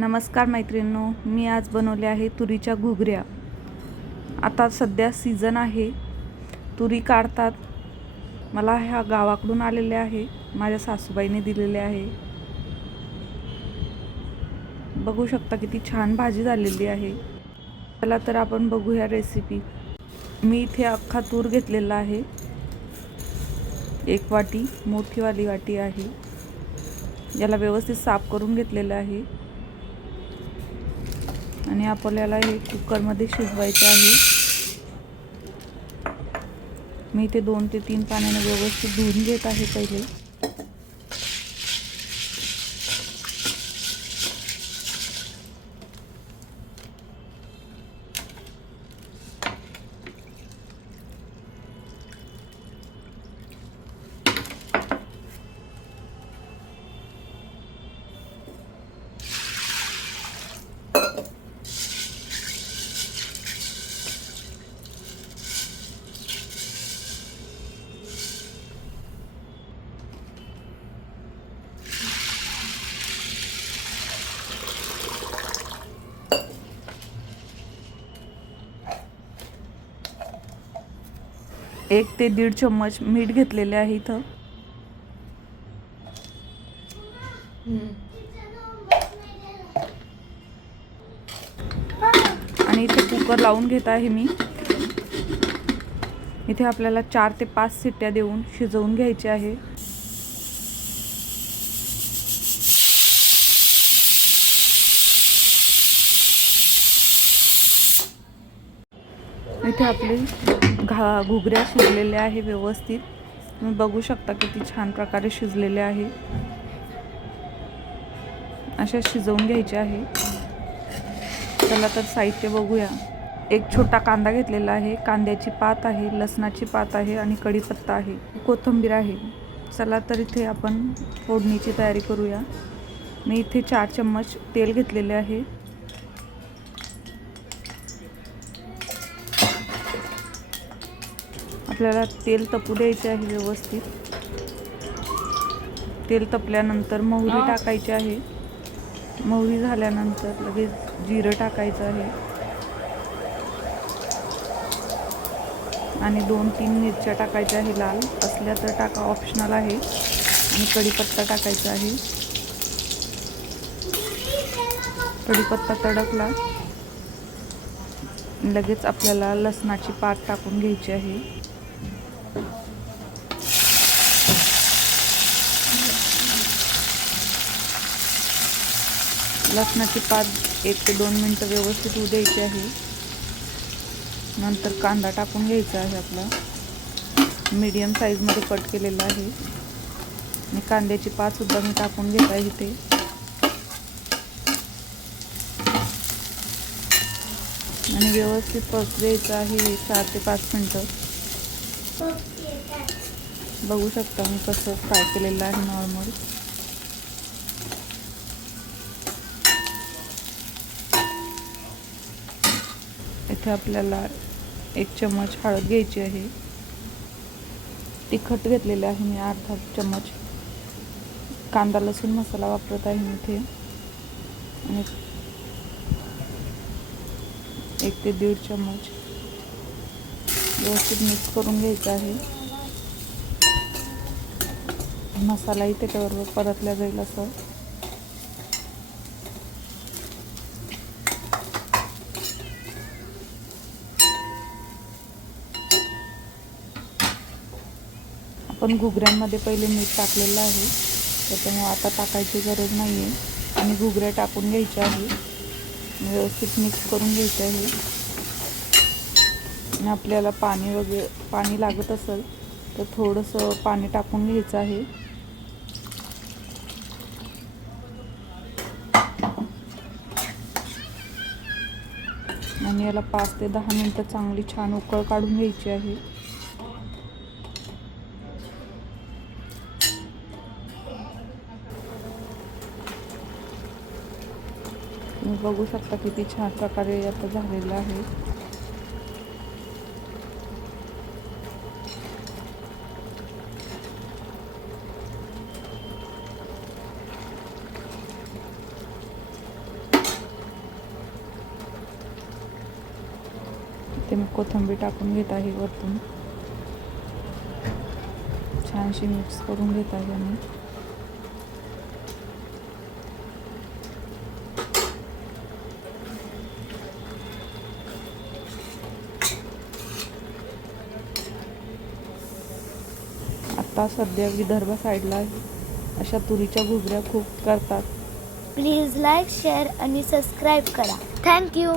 नमस्कार मैत्रिणींनो मी आज बनवले आहे तुरीच्या घुगऱ्या. आता सध्या सीझन आहे तुरी काढतात. मला ह्या गावाकडून आलेले आहे माझ्या सासूबाईने दिलेले आहे. बघू शकता किती छान भाजी झालेली आहे. चला तर आपण बघूया रेसिपी मी इथे अख्खा तूर घेतलेला आहे. एक वाटी मोठीवाली वाटी आहे. याला व्यवस्थित साफ करून घेतलेलं आहे. आणि आपल्याला हे कुकरमध्ये शिजवायचे आहे. मी ते दोन ते तीन पाण्याने व्यवस्थित धुवून घेत आहे पहिले. एक ते दीड चम्मच मीठ घेतलेले आहे इथं. आणि इथे कुकर लावून घेत आहे मी. इथे आपल्याला चार ते पाच सिट्ट्या देऊन शिजवून घ्यायचे आहे. इथे आपले घा घुगऱ्या शिजलेल्या आहे व्यवस्थित. तुम्ही बघू शकता किती छान प्रकारे शिजलेले आहे. अशा शिजवून घ्यायचे आहे. चला तर साहित्य बघूया. एक छोटा कांदा घेतलेला आहे. कांद्याची पात आहे लसणाची पात आहे आणि कढीपत्ता आहे. कोथिंबीर आहे. चला तर इथे आपण फोडणीची तयारी करूया. मी इथे चार चम्मच तेल घेतलेले आहे. आपल्याला तेल तपू द्यायचे आहे व्यवस्थित. तेल तपल्यानंतर मोहरी टाकायची आहे. मोहरी झाल्यानंतर लगेच जिरं टाकायचं आहे. आणि दोन तीन मिरच्या टाकायच्या आहे लाल. असल्या तर टाका ऑप्शनल आहे. आणि कढीपत्ता टाकायचा आहे. कढीपत्ता तडकला. लगेच आपल्याला लसणाची पात टाकून घ्यायची आहे. लसणाची पात एक ते दोन मिनटं व्यवस्थित होऊ द्यायची आहे. नंतर कांदा टाकून घ्यायचा आहे आपला. मीडियम साईजमध्ये कट केलेला आहे. आणि कांद्याची पातसुद्धा मी टाकून घेत आहे इथे. आणि व्यवस्थित परत द्यायचं आहे चार ते पाच मिनटं. बघू शकता मी कसं फ्राय केलेलं आहे नॉर्मल इथे आपल्याला एक चम्मच हळद घ्यायची आहे. तिखट घेतलेले आहे मी अर्धा चम्मच. कांदा लसूण मसाला वापरत आहे मी इथे. आणि एक ते दीड चम्मच व्यवस्थित मिक्स करून घ्यायचं आहे. मसालाही त्याच्याबरोबर परतल्या जाईल असं. आपण घुगऱ्यांमध्ये पहिले मीठ टाकलेलं आहे. त्याच्यामुळे आता टाकायची गरज नाही आहे आणि घुगऱ्या टाकून घ्यायच्या आहे व्यवस्थित मिक्स करून घ्यायचं आहे आणि आपल्याला पाणी वगैरे पाणी लागत असेल तर थोडंसं पाणी टाकून घ्यायचं आहे. आणि याला पाच ते दहा मिनटं चांगली छान उकळ काढून घ्यायची आहे. तुम्ही बघू शकता किती छान प्रकारे आता झालेलं आहे. ते मी कोथंबीर टाकून घेत आहे वरतून. छानशी मिक्स करून घेत आहे आम्ही. आता सध्या विदर्भ साईडला अशा तुरीच्या घुगऱ्या खूप करतात. प्लीज लाईक शेअर आणि सबस्क्राईब करा. Thank you